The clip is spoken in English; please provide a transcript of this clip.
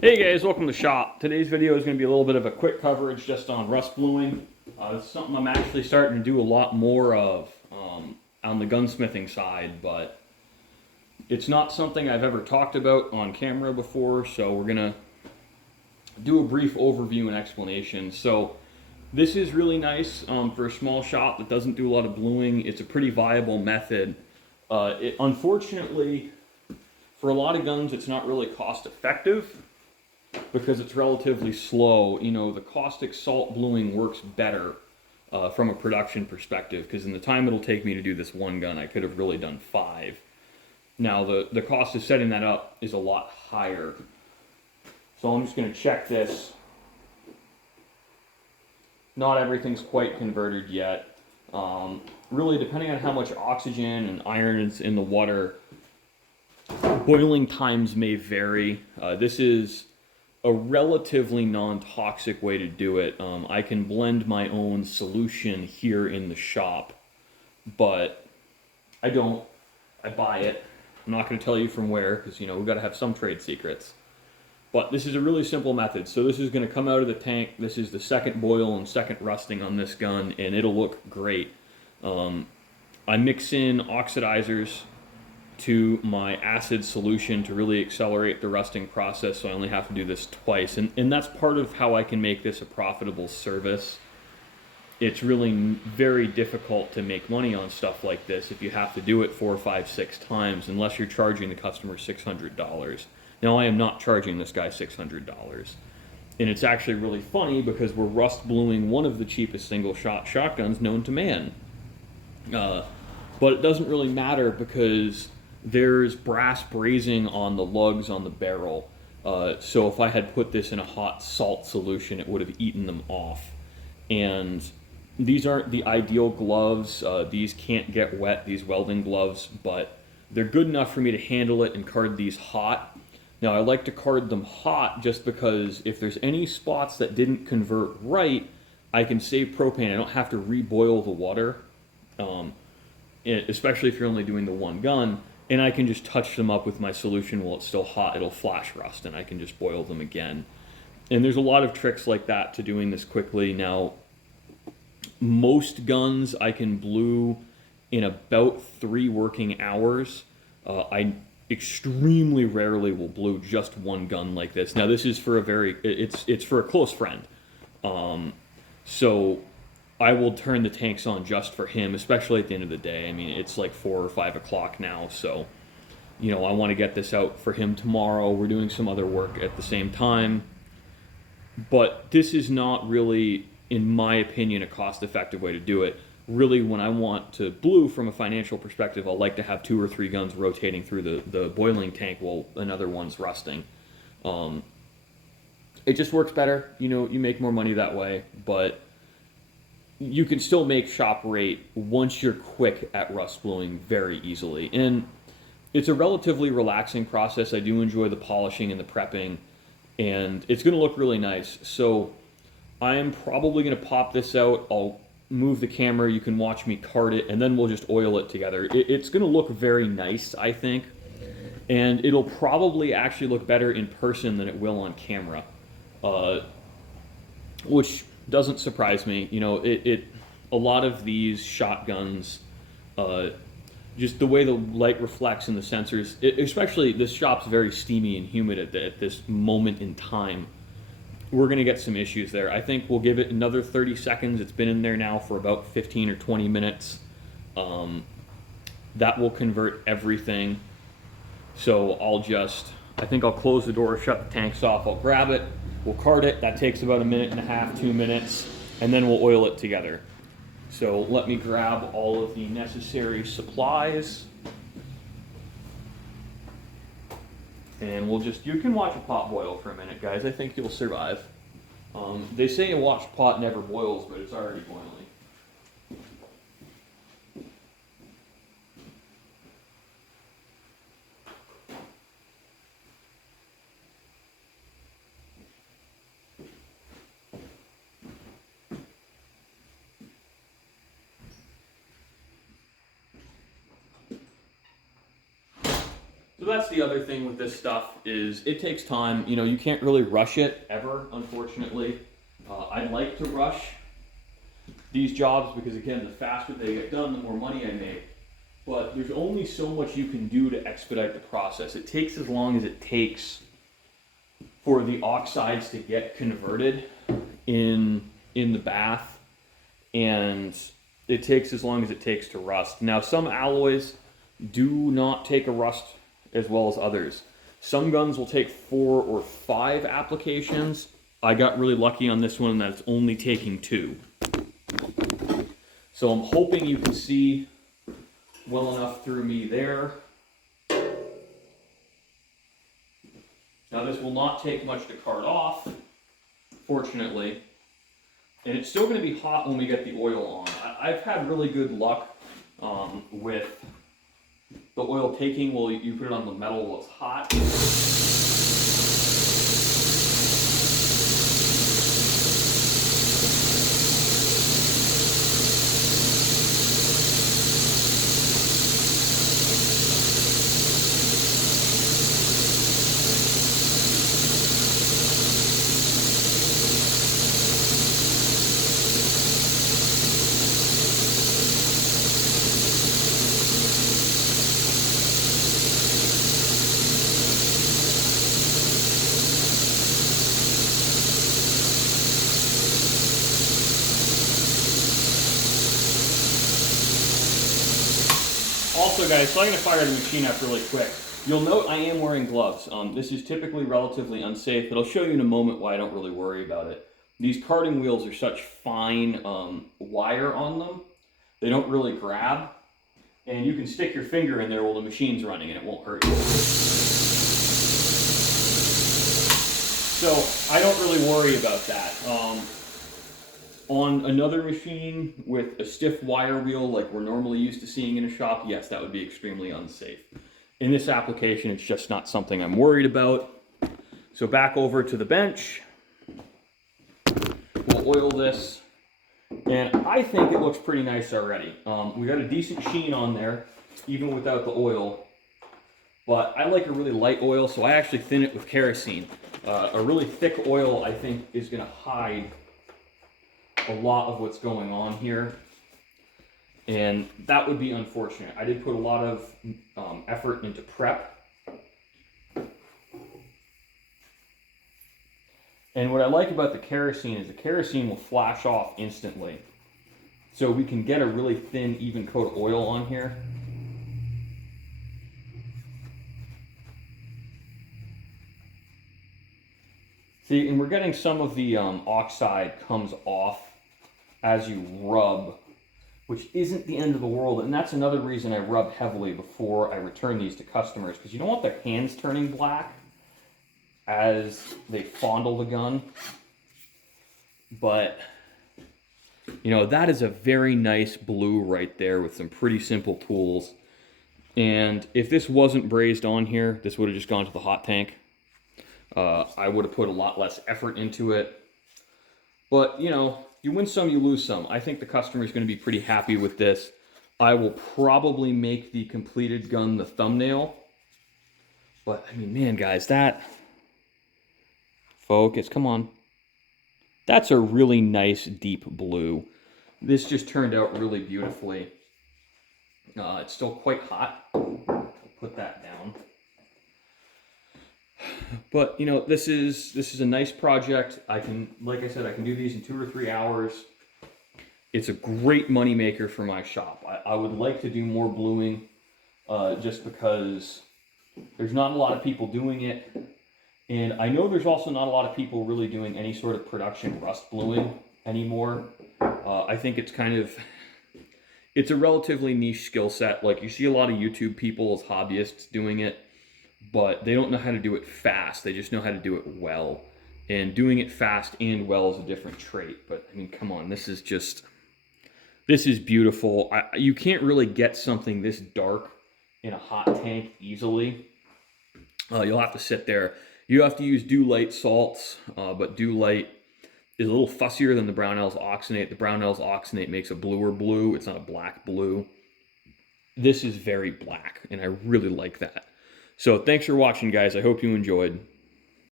Hey guys, welcome to the shop. Today's video is going to be a little bit of a quick coverage just on rust bluing. It's something I'm actually starting to do a lot more of on the gunsmithing side, but it's not something I've ever talked about on camera before, so we're going to do a brief overview and explanation. So this is really nice for a small shop that doesn't do a lot of bluing. It's a pretty viable method. Unfortunately, for a lot of guns, it's not really cost effective because it's relatively slow. You know, the caustic salt bluing works better from a production perspective, because in the time it'll take me to do this one gun, I could have really done 5. Now, the cost of setting that up is a lot higher. So I'm just going to check this. Not everything's quite converted yet. Really, depending on how much oxygen and iron is in the water, boiling times may vary. This is a relatively non-toxic way to do it. I can blend my own solution here in the shop, but I don't. I buy it. I'm not going to tell you from where, because you know we've got to have some trade secrets. But this is a really simple method. So this is going to come out of the tank. This is the second boil and second rusting on this gun, and it'll look great. I mix in oxidizers to my acid solution to really accelerate the rusting process, so I only have to do this twice. And that's part of how I can make this a profitable service. It's really very difficult to make money on stuff like this if you have to do it 4, 5, 6 times, unless you're charging the customer $600. Now, I am not charging this guy $600. And it's actually really funny because we're rust bluing one of the cheapest single-shot shotguns known to man. But it doesn't really matter because there's brass brazing on the lugs on the barrel. So if I had put this in a hot salt solution, it would have eaten them off. And these aren't the ideal gloves. These can't get wet, these welding gloves, but they're good enough for me to handle it and card these hot. Now, I like to card them hot just because if there's any spots that didn't convert right, I can save propane. I don't have to reboil the water, especially if you're only doing the one gun, and I can just touch them up with my solution while it's still hot. It'll flash rust, and I can just boil them again. And there's a lot of tricks like that to doing this quickly. Now, most guns I can blue in about 3 working hours. I extremely rarely will blue just one gun like this. Now, this is for it's for a close friend. So I will turn the tanks on just for him, especially at the end of the day. I mean, it's like 4 or 5 o'clock now, so you know, I want to get this out for him tomorrow. We're doing some other work at the same time. But this is not really, in my opinion, a cost-effective way to do it. Really, when I want to blue from a financial perspective, I'll like to have 2 or 3 guns rotating through the boiling tank while another one's rusting. It just works better. You know, you make more money that way, but you can still make shop rate once you're quick at rust bluing very easily. And it's a relatively relaxing process. I do enjoy the polishing and the prepping, and it's going to look really nice. So I am probably going to pop this out. I'll move the camera. You can watch me card it, and then we'll just oil it together. It's going to look very nice, I think, and it'll probably actually look better in person than it will on camera, which doesn't surprise me. You know, a lot of these shotguns, just the way the light reflects in the sensors, especially this shop's very steamy and humid at this moment in time. We're going to get some issues there. I think we'll give it another 30 seconds. It's been in there now for about 15 or 20 minutes. That will convert everything. So I think I'll close the door, shut the tanks off. I'll grab it, we'll card it. That takes about 1.5 to 2 minutes, and then we'll oil it together. So let me grab all of the necessary supplies. And you can watch a pot boil for a minute, guys. I think you'll survive. They say a watched pot never boils, but it's already boiling. So that's the other thing with this stuff is it takes time. You know, you can't really rush it ever, unfortunately. I'd like to rush these jobs because, again, the faster they get done, the more money I make. But there's only so much you can do to expedite the process. It takes as long as it takes for the oxides to get converted in the bath, and it takes as long as it takes to rust. Now, some alloys do not take a rust as well as others. Some guns will take 4 or 5 applications. I got really lucky on this one that it's only taking 2. So I'm hoping you can see well enough through me there. Now this will not take much to cart off, fortunately. And it's still going to be hot when we get the oil on. I've had really good luck with the oil taking while you put it on the metal while it's hot. Also, guys, so I'm going to fire the machine up really quick. You'll note I am wearing gloves. This is typically relatively unsafe, but I'll show you in a moment why I don't really worry about it. These carting wheels are such fine wire on them, they don't really grab, and you can stick your finger in there while the machine's running and it won't hurt you. So I don't really worry about that. On another machine with a stiff wire wheel like we're normally used to seeing in a shop, yes, that would be extremely unsafe. In this application, it's just not something I'm worried about. So back over to the bench. We'll oil this. And I think it looks pretty nice already. We got a decent sheen on there, even without the oil. But I like a really light oil, so I actually thin it with kerosene. A really thick oil, I think, is going to hide a lot of what's going on here, and that would be unfortunate. I did put a lot of effort into prep, and what I like about the kerosene is the kerosene will flash off instantly, so we can get a really thin, even coat of oil on here. See, and we're getting some of the oxide comes off as you rub, which isn't the end of the world. And that's another reason I rub heavily before I return these to customers, because you don't want their hands turning black as they fondle the gun. But, you know, that is a very nice blue right there with some pretty simple tools. And if this wasn't brazed on here, this would have just gone to the hot tank. I would have put a lot less effort into it. But, you know, you win some, you lose some. I think the customer is going to be pretty happy with this. I will probably make the completed gun the thumbnail. But, I mean, man, guys, that... Focus, come on. That's a really nice deep blue. This just turned out really beautifully. It's still quite hot. I'll put that down. But, you know, this is a nice project. I can, like I said, I can do these in 2 or 3 hours. It's a great money maker for my shop. I would like to do more bluing just because there's not a lot of people doing it. And I know there's also not a lot of people really doing any sort of production rust bluing anymore. I think it's kind of, it's a relatively niche skill set. Like, you see a lot of YouTube people as hobbyists doing it, but they don't know how to do it fast. They just know how to do it well. And doing it fast and well is a different trait. But, I mean, come on, this is beautiful. You can't really get something this dark in a hot tank easily. You'll have to sit there. You have to use Dew-Lite salts, but Dew-Lite is a little fussier than the Brownells Oxonate. The Brownells Oxonate makes a bluer blue. It's not a black blue. This is very black, and I really like that. So thanks for watching, guys. I hope you enjoyed.